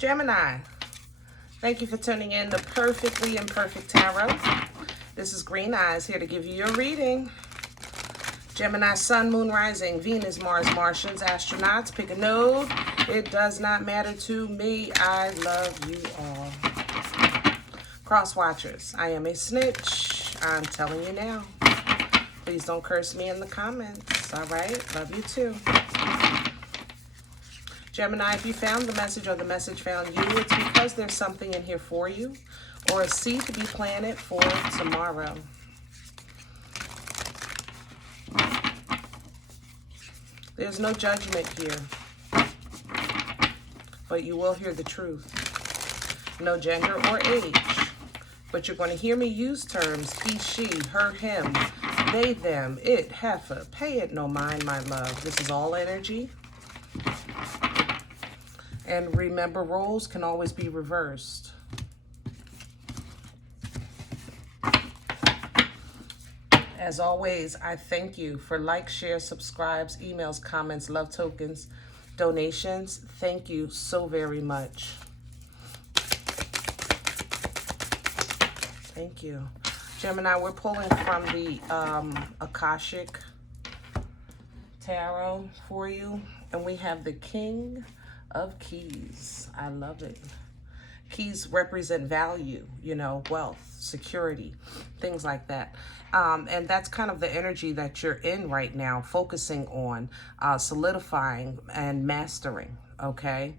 Gemini, thank you for tuning in to Perfectly Imperfect Tarot. This is Green Eyes here to give you your reading. Gemini, Sun, Moon, Rising, Venus, Mars, Martians, astronauts, pick a node. It does not matter to me. I love you all. Cross watchers, I am a snitch. I'm telling you now. Please don't curse me in the comments. All right? Love you too. Gemini, if you found the message or the message found you, it's because there's something in here for you or a seed to be planted for tomorrow. There's no judgment here, but you will hear the truth. No gender or age, but you're going to hear me use terms he, she, her, him, they, them, it, heifer, pay it no mind, my love. This is all energy. And remember, roles can always be reversed. As always, I thank you for likes, shares, subscribes, emails, comments, love tokens, donations. Thank you so very much. Thank you. Gemini, we're pulling from the Akashic Tarot for you. And we have the King of Keys. I love it. Keys represent value, you know, wealth, security, things like that. And that's kind of the energy that you're in right now, focusing on solidifying and mastering, okay?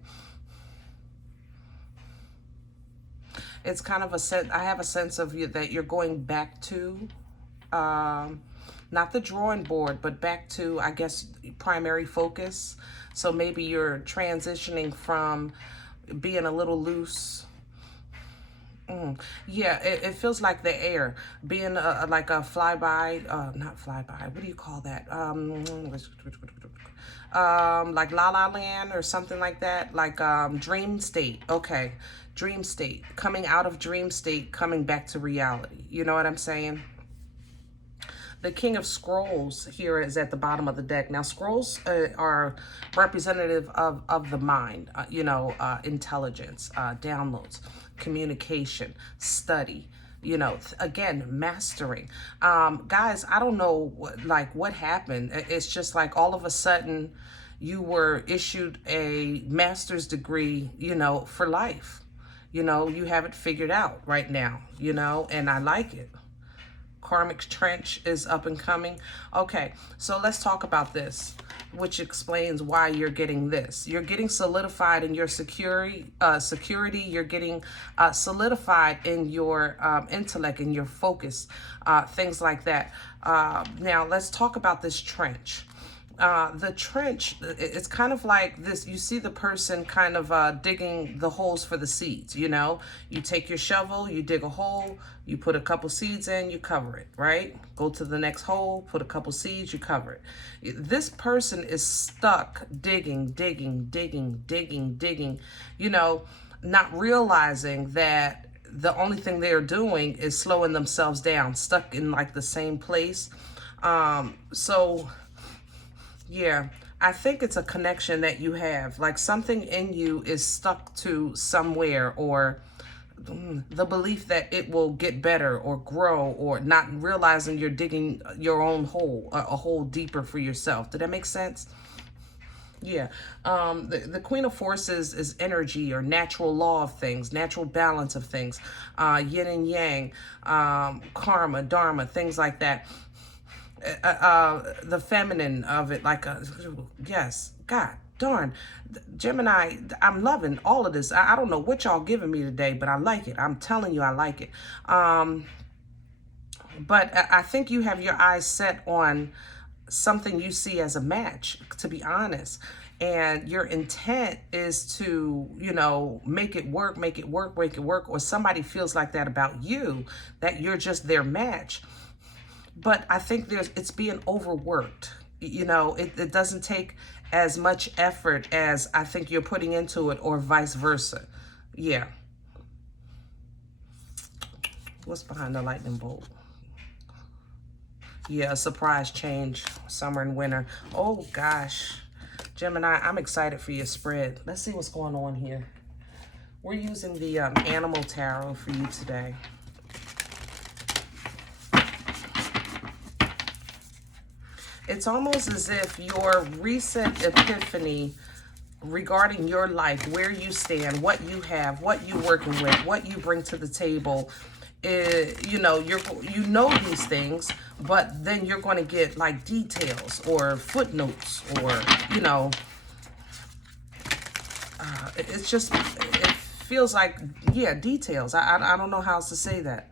It's kind of a sense, I have a sense of you that you're going back to, not the drawing board, but back to, I guess, primary focus. So maybe you're transitioning from being a little loose. Yeah, it feels like the air, being like a flyby, not flyby, what do you call that? Like La La Land or something like that, like dream state. Okay, dream state, coming out of dream state, coming back to reality. You know what I'm saying? The King of Scrolls here is at the bottom of the deck. Now, scrolls are representative of the mind, you know, intelligence, downloads, communication, study, you know, again, mastering. Guys, I don't know what happened. It's just like all of a sudden you were issued a master's degree, you know, for life. You know, you have it figured out right now, you know, and I like it. Karmic trench is up and coming. Okay, so let's talk about this, which explains why you're getting this. You're getting solidified in your security. You're getting solidified in your intellect, in your focus, things like that. Now, let's talk about this trench. The trench, it's kind of like this. You see the person kind of digging the holes for the seeds, you know? You take your shovel, you dig a hole, you put a couple seeds in, you cover it, right? Go to the next hole, put a couple seeds, you cover it. This person is stuck digging, you know, not realizing that the only thing they're doing is slowing themselves down, stuck in like the same place. Yeah, I think it's a connection that you have, like something in you is stuck to somewhere, or the belief that it will get better or grow, or not realizing you're digging your own hole, a hole deeper for yourself. Did that make sense? Yeah. The Queen of Forces is energy or natural law of things, natural balance of things, yin and yang, karma, dharma, things like that. The feminine of it, like yes, God darn, Gemini, I'm loving all of this. I don't know what y'all giving me today, but I like it. I'm telling you, I like it. But I think you have your eyes set on something you see as a match, to be honest. And your intent is to, you know, make it work, or somebody feels like that about you, that you're just their match. But I think it's being overworked. You know, it doesn't take as much effort as I think you're putting into it, or vice versa. Yeah. What's behind the lightning bolt? Yeah, a surprise change, summer and winter. Oh, gosh. Gemini, I'm excited for your spread. Let's see what's going on here. We're using the Animal Tarot for you today. It's almost as if your recent epiphany regarding your life, where you stand, what you have, what you're working with, what you bring to the table, you know these things, but then you're going to get like details or footnotes, or it's just, it feels like, yeah, details. I don't know how else to say that.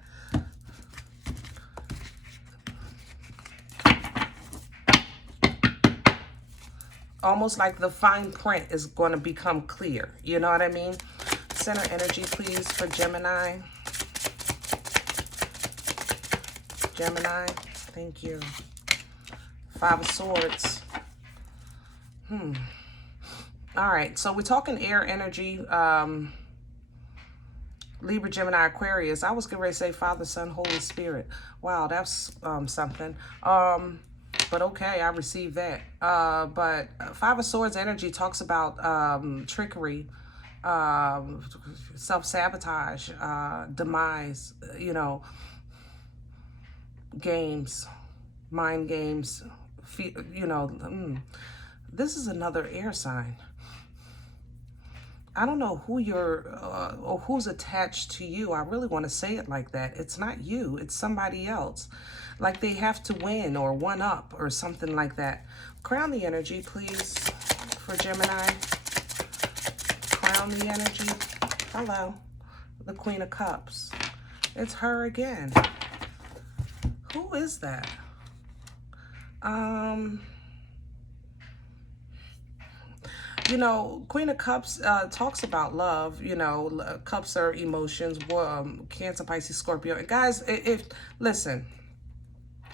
Almost like the fine print is going to become clear. You know what I mean? Center energy, please, for Gemini. Gemini, thank you. Five of Swords. All right, so we're talking air energy. Libra, Gemini, Aquarius. I was getting ready to say Father, Son, Holy Spirit. Wow, that's something. But okay, I received that. But Five of Swords energy talks about trickery, self-sabotage, demise, games, mind games, this is another air sign. I don't know who you're or who's attached to you. I really want to say it like that. It's not you, it's somebody else. Like they have to win or one up or something like that. Crown the energy, please, for Gemini. Crown the energy. Hello. The Queen of Cups. It's her again. Who is that? Queen of Cups talks about love. Cups are emotions. Cancer, Pisces, Scorpio. And guys, listen,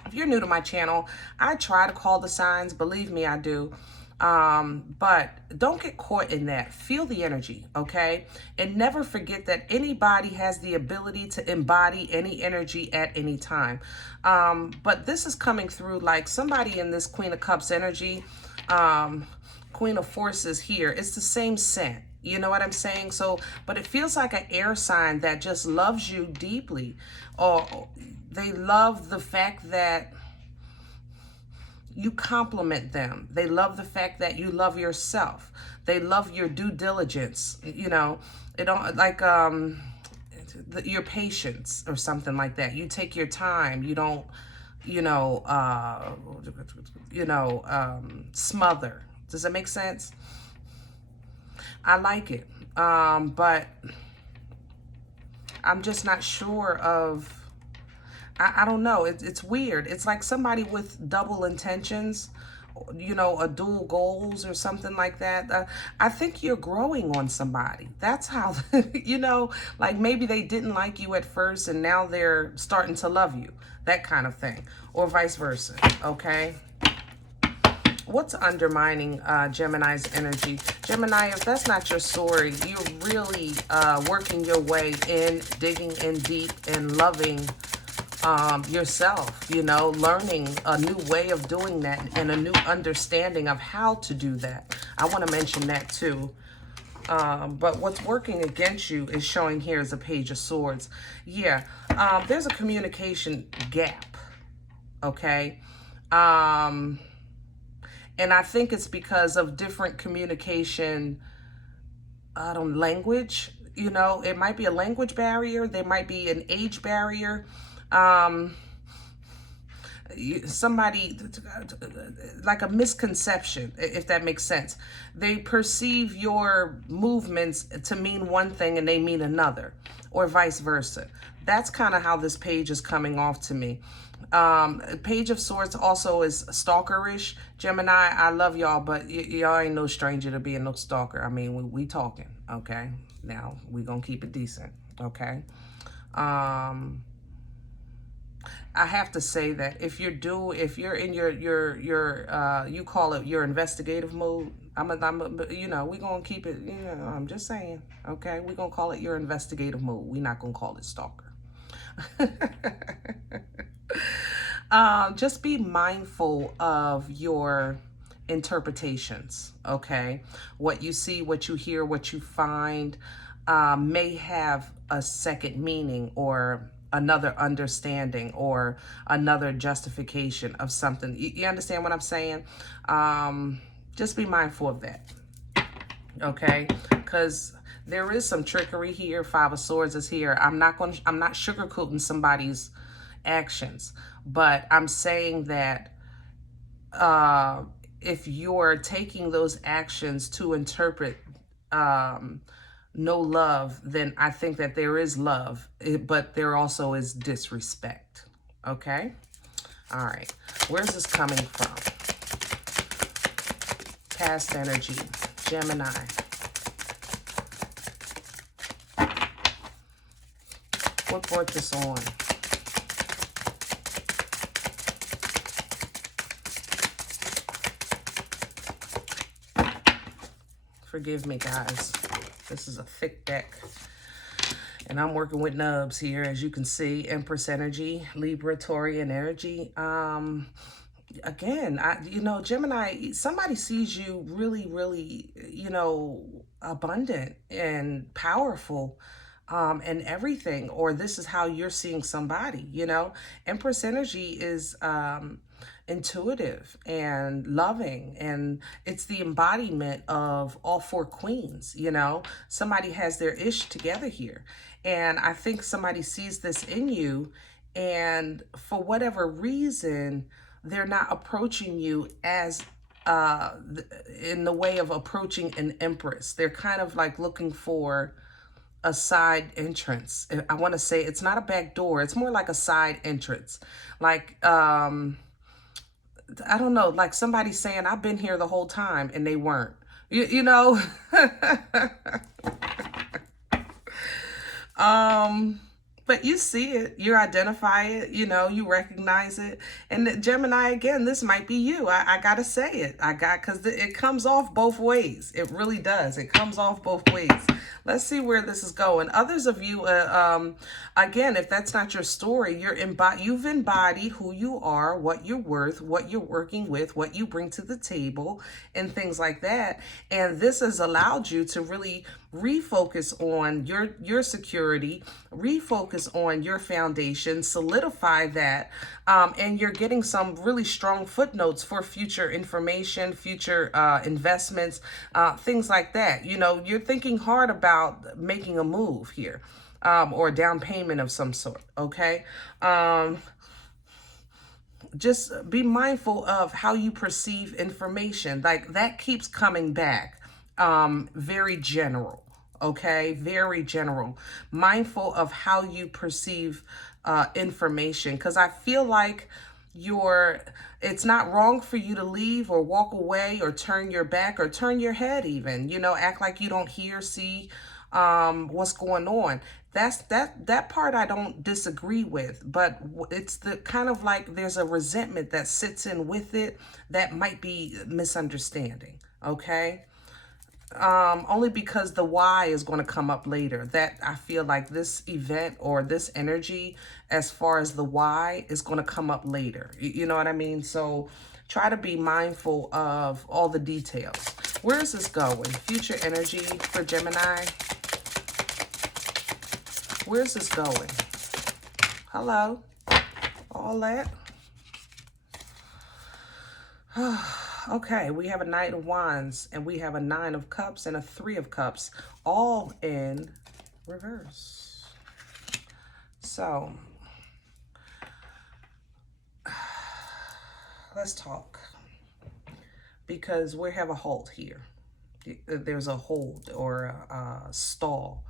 if you're new to my channel, I try to call the signs. Believe me, I do. But don't get caught in that. Feel the energy, okay? And never forget that anybody has the ability to embody any energy at any time. But this is coming through like somebody in this Queen of Cups energy, Queen of Forces here. It's the same scent. You know what I'm saying? So, but it feels like an air sign that just loves you deeply. Or they love the fact that you compliment them. They love the fact that you love yourself. They love your due diligence. It don't like your patience or something like that. You take your time. You don't, smother. Does that make sense? I like it, but I'm just not sure of. I don't know. It's weird. It's like somebody with double intentions, a dual goals or something like that. I think you're growing on somebody. That's how, like maybe they didn't like you at first and now they're starting to love you. That kind of thing. Or vice versa. Okay. What's undermining Gemini's energy? Gemini, if that's not your story, you're really working your way in, digging in deep and loving yourself, learning a new way of doing that and a new understanding of how to do that. I want to mention that too. But what's working against you is showing here as a Page of Swords. Yeah, there's a communication gap, okay? And I think it's because of different communication, language. It might be a language barrier. There might be an age barrier. Somebody, like a misconception, if that makes sense. They perceive your movements to mean one thing and they mean another, or vice versa. That's kind of how this page is coming off to me. Page of Swords also is stalkerish. Gemini, I love y'all, but y'all ain't no stranger to being no stalker. I mean, we talking, okay? Now, we gonna keep it decent, okay? I have to say that if you're in your you call it your investigative mode, we gonna keep it, I'm just saying, okay? We gonna call it your investigative mode. We not gonna call it stalker. Just be mindful of your interpretations, okay? What you see, what you hear, what you find may have a second meaning or another understanding or another justification of something. You understand what I'm saying? Just be mindful of that, okay? Because there is some trickery here. Five of Swords is here. I'm not sugarcoating somebody's actions, but I'm saying that if you're taking those actions to interpret no love, then I think that there is love, but there also is disrespect. Okay? All right. Where's this coming from? Past energy, Gemini. What brought this on? Forgive me, guys. This is a thick deck. And I'm working with nubs here, as you can see. Empress energy, Libra, Taurian energy. Again, you know, Gemini, somebody sees you really, really, you know, abundant and powerful and everything. Or this is how you're seeing somebody, you know. Empress energy is intuitive and loving, and it's the embodiment of all four queens, you know. Somebody has their ish together here, and I think somebody sees this in you, and for whatever reason they're not approaching you as in the way of approaching an empress. They're kind of like looking for a side entrance. I want to say it's not a back door, it's more like a side entrance, like I don't know, like somebody saying, I've been here the whole time, and they weren't. You know? But you see it, you identify it, you know, you recognize it. And Gemini, again, this might be you. I gotta say it. Because it comes off both ways. It really does. It comes off both ways. Let's see where this is going. Others of you, again, if that's not your story, you've embodied who you are, what you're worth, what you're working with, what you bring to the table, and things like that. And this has allowed you to really refocus on your security, refocus on your foundation, solidify that, and you're getting some really strong footnotes for future information, future investments, things like that. You know, you're thinking hard about making a move here, or a down payment of some sort, okay? Just be mindful of how you perceive information. Like, that keeps coming back. Very general. Okay, very general. Mindful of how you perceive information, because I feel like it's not wrong for you to leave or walk away or turn your back or turn your head even, you know, act like you don't hear, see what's going on. That part I don't disagree with, but it's the kind of like there's a resentment that sits in with it that might be misunderstanding, okay? Only because the why is going to come up later. That I feel like this event or this energy, as far as the why, is going to come up later. You know what I mean? So try to be mindful of all the details. Where is this going? Future energy for Gemini. Where's this going? Hello? All that? Okay, we have a Knight of Wands, and we have a Nine of Cups and a Three of Cups, all in reverse. So, let's talk, because we have a halt here. There's a hold or a stall.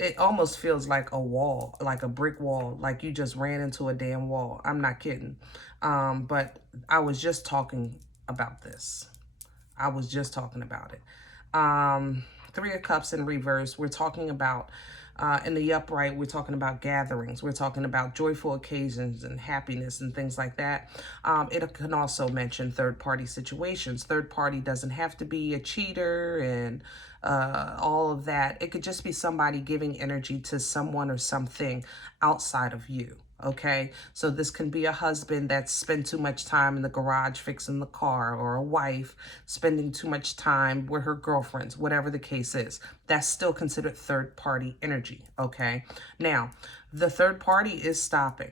It almost feels like a wall, like a brick wall, like you just ran into a damn wall. I'm not kidding. But I was just talking about this. I was just talking about it. Three of Cups in reverse. We're talking about, in the upright, we're talking about gatherings. We're talking about joyful occasions and happiness and things like that. It can also mention third-party situations. Third party doesn't have to be a cheater and all of that. It could just be somebody giving energy to someone or something outside of you. Okay, so this can be a husband that spent too much time in the garage fixing the car, or a wife spending too much time with her girlfriends, whatever the case is. That's still considered third party energy. Okay, now the third party is stopping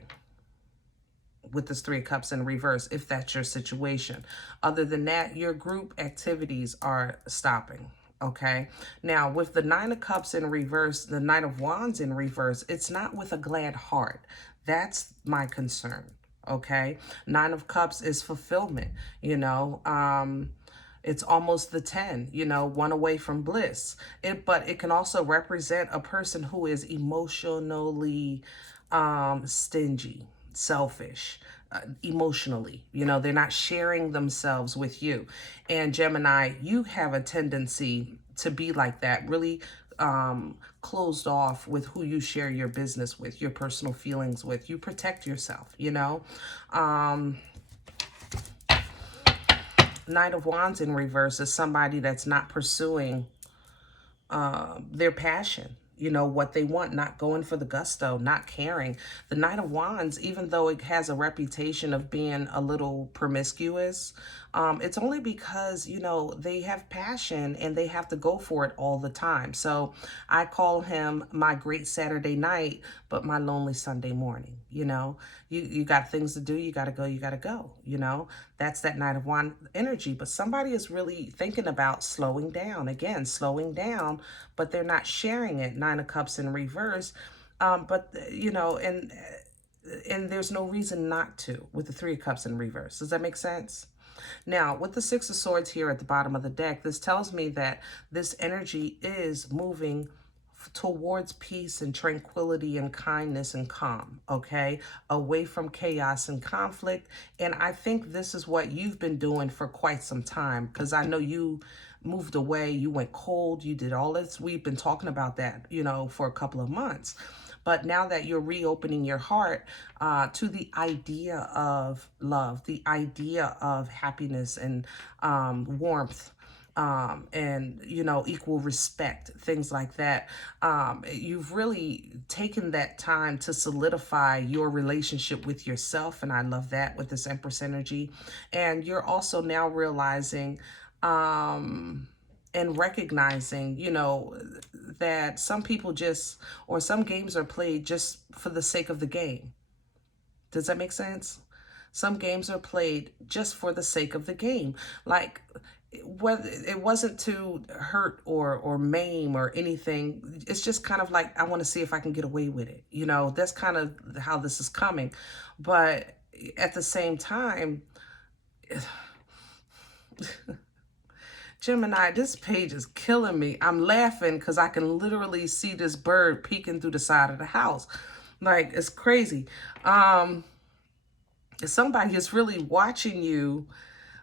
with this Three of Cups in reverse, if that's your situation. Other than that, your group activities are stopping. Okay, now with the Nine of Cups in reverse, the Knight of Wands in reverse, it's not with a glad heart. That's my concern. Okay, Nine of Cups is fulfillment, you know. It's almost the 10, you know, one away from bliss. But it can also represent a person who is emotionally stingy, selfish, emotionally. You know, they're not sharing themselves with you. And Gemini, you have a tendency to be like that, really closed off with who you share your business with, your personal feelings with. You protect yourself, you know. Knight of Wands in reverse is somebody that's not pursuing their passion, you know, what they want, not going for the gusto, not caring. The Knight of Wands, even though it has a reputation of being a little promiscuous, it's only because, you know, they have passion and they have to go for it all the time. So I call him my great Saturday night, but my lonely Sunday morning. You know, you got things to do, you got to go, you know. That's that Knight of Wands energy. But somebody is really thinking about slowing down, again, slowing down, but they're not sharing it. Nine of Cups in reverse. But, you know, and there's no reason not to with the Three of Cups in reverse. Does that make sense? Now, with the Six of Swords here at the bottom of the deck, this tells me that this energy is moving towards peace and tranquility and kindness and calm, okay? Away from chaos and conflict. And I think this is what you've been doing for quite some time, because I know you moved away, you went cold, you did all this. We've been talking about that, you know, for a couple of months. But now that you're reopening your heart to the idea of love, the idea of happiness and warmth, and, you know, equal respect, things like that. You've really taken that time to solidify your relationship with yourself. And I love that with this Empress energy. And you're also now realizing and recognizing, you know, that some people just, or some games are played just for the sake of the game. Does that make sense? Some games are played just for the sake of the game. Like, whether it wasn't to hurt or maim or anything, it's just kind of like, I want to see if I can get away with it. You know, that's kind of how this is coming. But at the same time, Gemini, this page is killing me. I'm laughing because I can literally see this bird peeking through the side of the house. Like, it's crazy. Somebody is really watching you.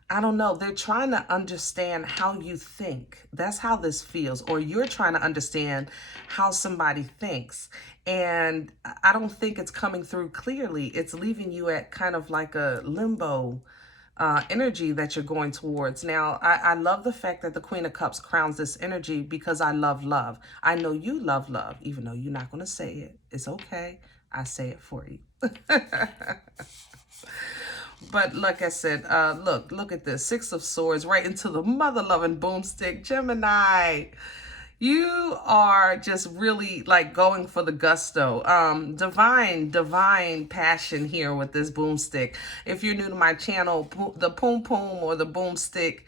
I don't know. They're trying to understand how you think. That's how this feels. Or you're trying to understand how somebody thinks. And I don't think it's coming through clearly. It's leaving you at kind of like a limbo energy that you're going towards. Now, I love the fact that the Queen of Cups crowns this energy, because I love love. I know you love love, even though you're not going to say it. It's okay. I say it for you. But like I said, look at this. Six of Swords right into the mother-loving boomstick. Gemini, you are just really like going for the gusto. Divine passion here with this boomstick. If you're new to my channel, the poom poom or the boomstick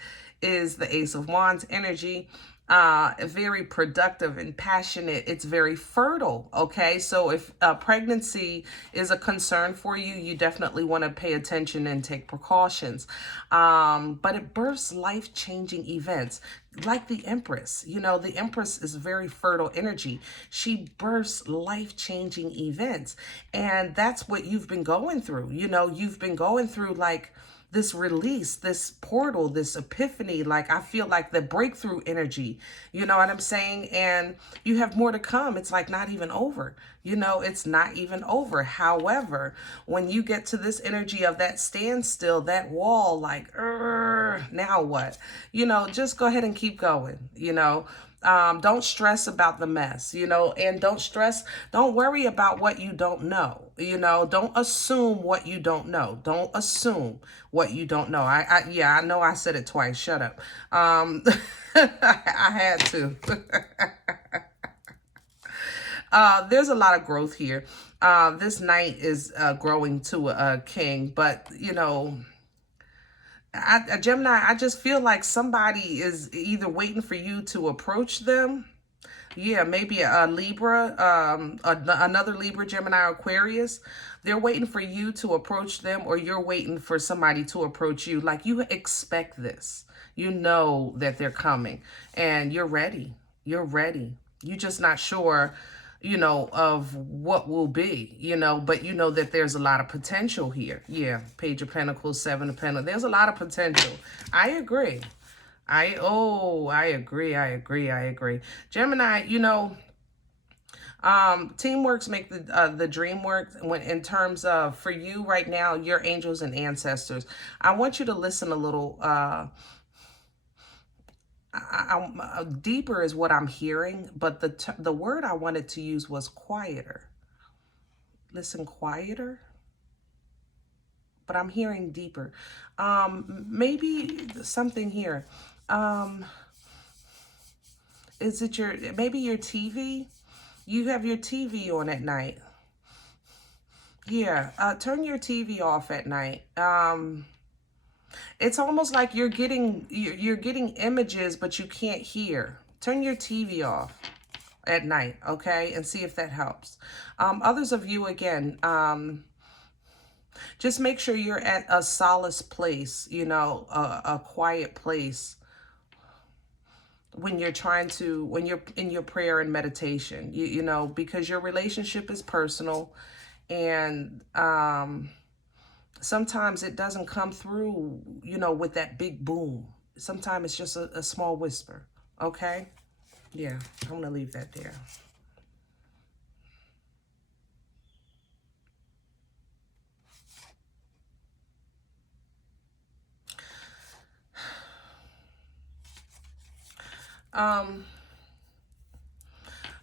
is the Ace of Wands energy. Very productive and passionate. It's very fertile. Okay, so if pregnancy is a concern for you, you definitely want to pay attention and take precautions. But it births life-changing events. Like the Empress, you know, the Empress is very fertile energy. She births life-changing events. And that's what you've been going through. You know, you've been going through like this release, this portal, this epiphany. Like, I feel like the breakthrough energy, you know what I'm saying? And you have more to come. It's like not even over. You know, it's not even over. However, when you get to this energy of that standstill, that wall, like, now what? You know, just go ahead and keep going, you know. Don't stress about the mess, you know, and don't worry about what you don't know, you know. Don't assume what you don't know. Don't assume what you don't know. Yeah, I know I said it twice. Shut up. I had to. There's a lot of growth here. This knight is growing to a king, but, you know, Gemini, I just feel like somebody is either waiting for you to approach them. Yeah, maybe a Libra, another Libra, Gemini, or Aquarius. They're waiting for you to approach them, or you're waiting for somebody to approach you. Like, you expect this. You know that they're coming, and you're ready. You're ready. You're just not sure, you know, of what will be, you know, but you know that there's a lot of potential here. Yeah, Page of Pentacles, Seven of Pentacles. There's a lot of potential. I agree. I agree. Gemini, you know, teamworks make the dream work. When in terms of, for you right now, your angels and ancestors, I want you to listen a little, deeper is what I'm hearing, but the word I wanted to use was quieter. Listen, quieter, but I'm hearing deeper. Maybe something here. Is it maybe your TV? You have your TV on at night. Yeah, turn your TV off at night. It's almost like you're getting images, but you can't hear. Turn your TV off at night, okay? And see if that helps. Others of you, again, just make sure you're at a solace place, you know, a quiet place when you're when you're in your prayer and meditation, you know, because your relationship is personal, and sometimes it doesn't come through, you know, with that big boom. Sometimes it's just a small whisper, okay? Yeah, I'm going to leave that there.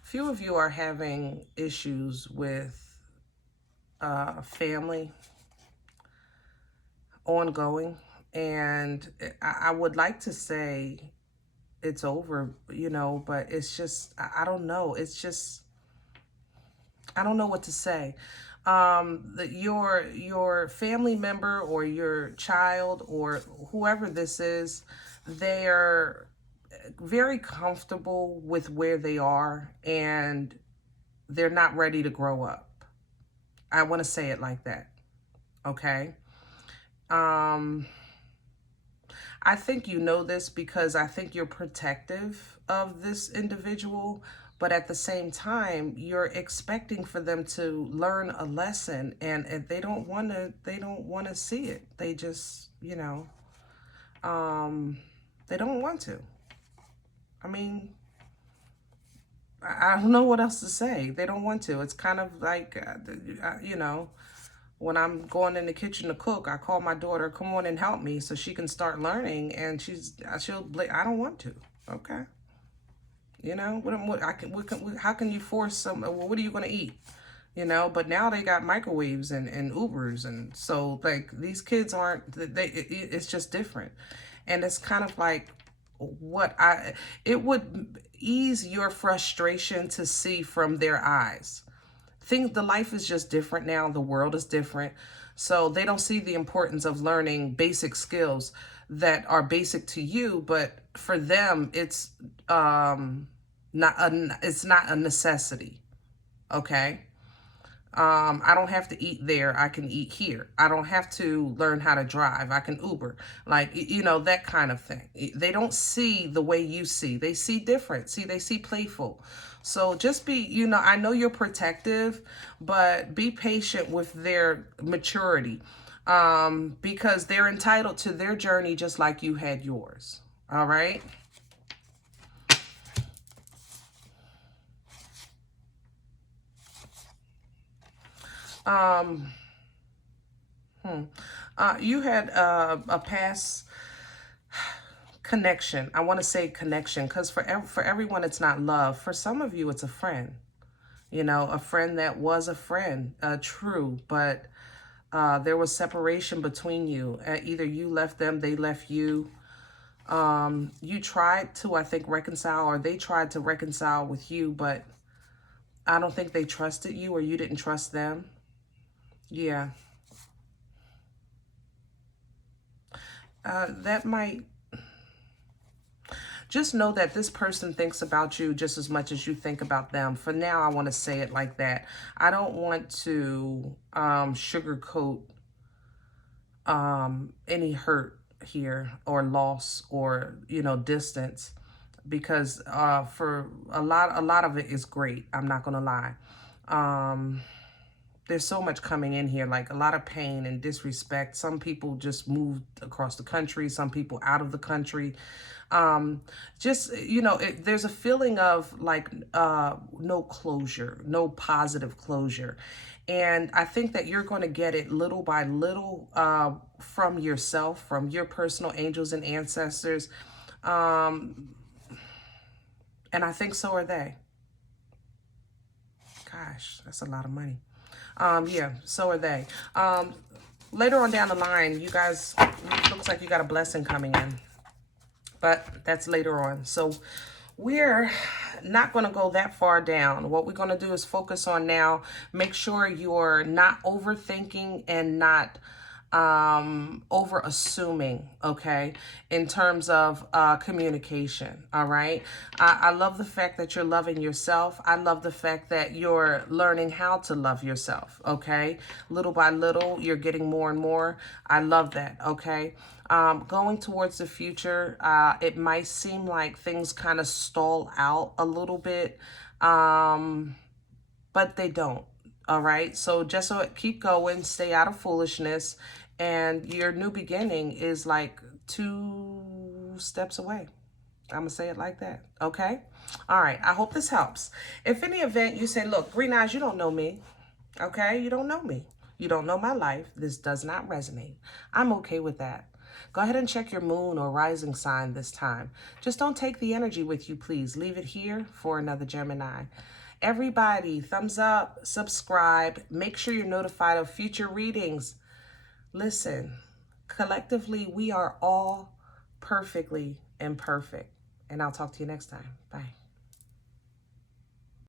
Few of you are having issues with family, ongoing, and I would like to say it's over, you know, but it's just, I don't know. It's just, I don't know what to say. Your family member or your child or whoever this is, they're very comfortable with where they are, and they're not ready to grow up. I want to say it like that. Okay. I think you know this because I think you're protective of this individual, but at the same time, you're expecting for them to learn a lesson, and they don't want to see it. They just, you know, they don't want to. I mean, I don't know what else to say. They don't want to. It's kind of like, you know, when I'm going in the kitchen to cook, I call my daughter, come on and help me so she can start learning. And I don't want to. Okay. You know, how can you force what are you going to eat? You know, but now they got microwaves and Ubers. And so, like, these kids it's just different. And it's kind of like, it would ease your frustration to see from their eyes. The life is just different now. The world is different. So they don't see the importance of learning basic skills that are basic to you, but for them, it's not a necessity. Okay. I don't have to eat there. I can eat here. I don't have to learn how to drive. I can Uber. Like, you know, that kind of thing. They don't see the way you see. They see different. See, they see playful. So just be, you know, I know you're protective, but be patient with their maturity, because they're entitled to their journey just like you had yours. All right. You had a past connection. I want to say connection because for everyone it's not love. For some of you it's a friend. You know, a friend that was a friend, true, but there was separation between you. Either you left them, they left you. You tried to, I think, reconcile, or they tried to reconcile with you, but I don't think they trusted you, or you didn't trust them. Yeah. That might... Just know that this person thinks about you just as much as you think about them. For now, I want to say it like that. I don't want to sugarcoat any hurt here, or loss, or, you know, distance, because for a lot of it is great. I'm not gonna lie. There's so much coming in here, like a lot of pain and disrespect. Some people just moved across the country, some people out of the country. Just, you know, there's a feeling of like no closure, no positive closure. And I think that you're going to get it little by little from yourself, from your personal angels and ancestors. And I think so are they. Gosh, that's a lot of money. Yeah, so are they. Later on down the line, you guys, looks like you got a blessing coming in. But that's later on. So we're not going to go that far down. What we're going to do is focus on now. Make sure you're not overthinking and not over assuming, okay, in terms of communication. All right. I love the fact that you're loving yourself. I love the fact that you're learning how to love yourself. Okay. Little by little, you're getting more and more. I love that. Okay. Going towards the future, it might seem like things kind of stall out a little bit, but they don't. All right. So just keep going, stay out of foolishness. And your new beginning is like 2 steps away. I'm going to say it like that. Okay. All right. I hope this helps. If any event you say, look, Green Eyes, you don't know me. Okay. You don't know me. You don't know my life. This does not resonate. I'm okay with that. Go ahead and check your moon or rising sign this time. Just don't take the energy with you, please. Leave it here for another Gemini. Everybody, thumbs up, subscribe. Make sure you're notified of future readings. Listen, collectively, we are all perfectly imperfect. And I'll talk to you next time. Bye.